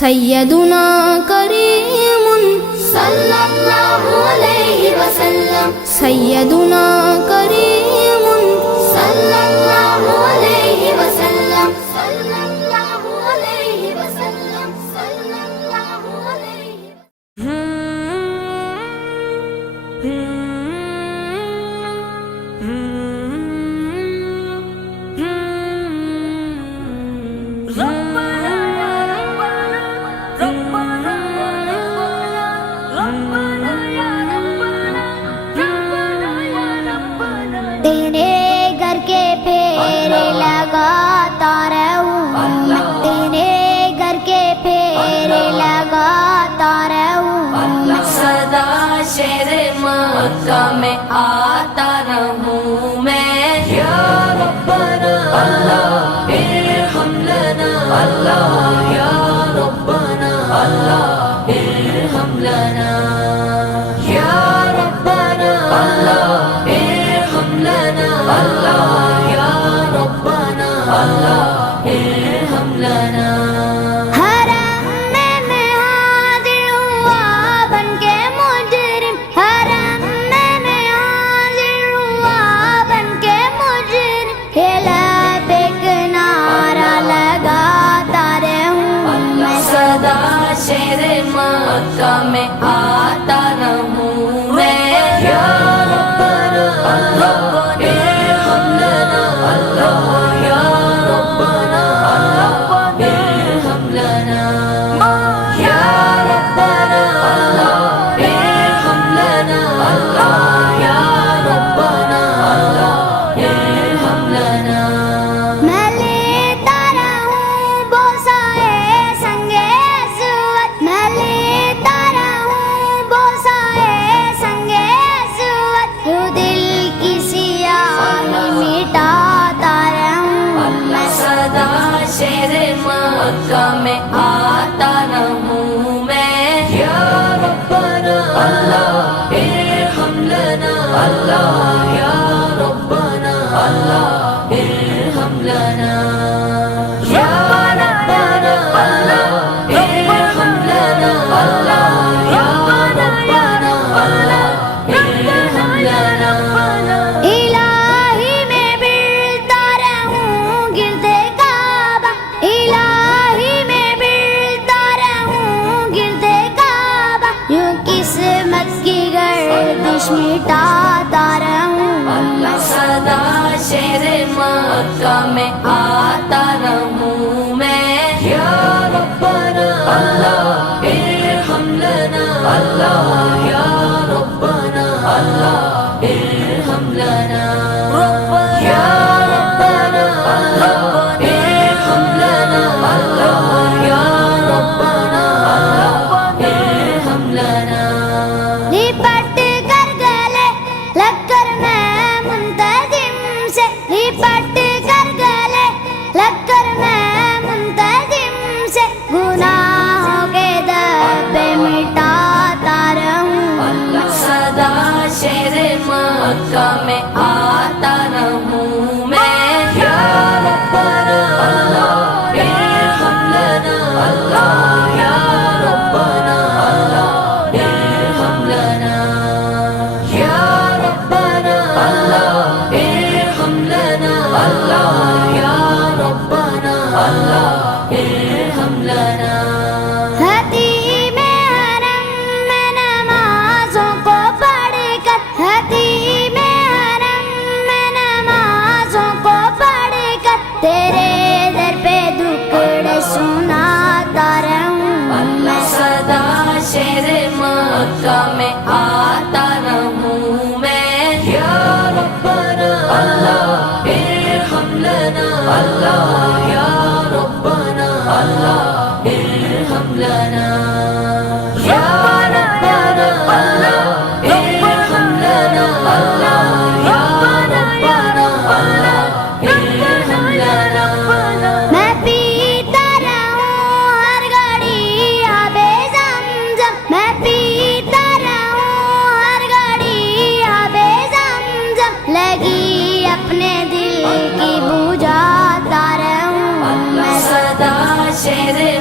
سیدنا کریم صلی اللہ علیہ وسلم، سیدنا کریم صلی اللہ علیہ وسلم، صلی اللہ علیہ وسلم، صلی اللہ علیہ مکہ میں آتا رہوں میں، یا ربنا اللہ ارحم لنا، اللہ یا ربنا اللہ ارحم لنا، یا ربنا اللہ ارحم لنا، اللہ یا ربنا اللہ ارحم لنا۔ مکہ میں آتا رہوں میں، یا ربنا اللہ ارحم لنا، اللہ یا ربنا اللہ ارحم لنا، یا ربنا اللہ ارحم لنا، اللہ یا ربنا اللہ ارحم لنا۔ مکہ میں آتا رہوں میں، یا ربنا اللہ ارحم لنا، اللہ یا ربنا اللہ ارحم لنا، یا ربنا اللہ ارحم لنا، اللہ یا ربنا اللہ ارحم لنا۔ مٹاتا رہوں سدا شہر مکہ میں آتا رہوں میں، یا ربنا اللہ ارحم لنا، اللہ یا ربنا اللہ ارحم لنا، یا ربنا اللہ ارحم لنا، اللہ یا ربنا اللہ ارحم لنا۔ مکہ میں آتا رہوں میں، یا ربنا اللہ ارحم لنا، اللہ یا ربنا اللہ ارحم لنا، یا ربنا اللہ ارحم لنا، اللہ یا ربنا اللہ ارحم لنا۔ مکہ میں آتا رہوں میں، یا ربنا اللہ ارحم لنا، اللہ یا ربنا اللہ ارحم لنا، یا ربنا اللہ ارحم لنا، اللہ یا ربنا اللہ ارحم لنا۔ میں پیتا رہوں ہر گھڑی آب زمزم، میں پیتا رہوں ہر گھڑی آب زمزم، لگی اپنے دل کی بجھاتا رہوں میں سدا شہر